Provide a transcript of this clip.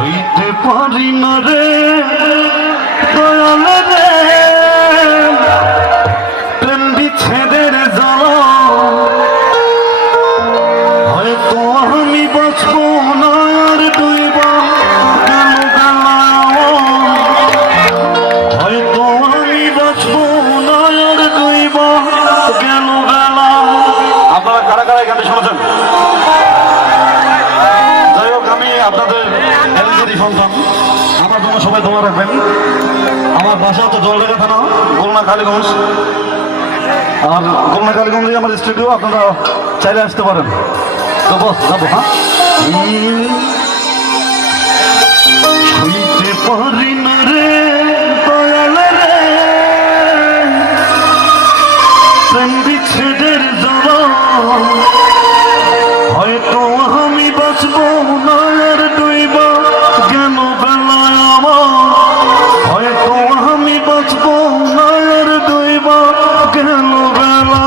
সইতে পারি না রে দয়াল রে প্রেম বিচ্ছেদের জ্বালা হয়তো আমি বাঁচবো না আর ডুইবা গেল গেলা হয়তো আমি বাঁচবো না আর ডুইবা গেল গেলা। আপনারা কারা কারা এখানে শুনেছেন? যাই হোক, আমি আপনাদের সন্তান, আমার জন্য সবাই দোয়া রাখবেন। আমার বাসা হচ্ছে জলঢাকা থানা, খুলনা কালীগঞ্জ। আর খুলনা কালীগঞ্জে আমার স্টুডিও, আপনারা চাইলে আসতে পারেন। তো বস যাবো। হ্যাঁ, শুনতে পারি না রে দয়াল রে প্রেম বিচ্ছেদের জ্বালা হয়তো আমি বাঁচবো না আর ডুইবা গেল বেলায় আমার হয়তো আমি বাঁচবো না আর ডুইবা গেল বেলা।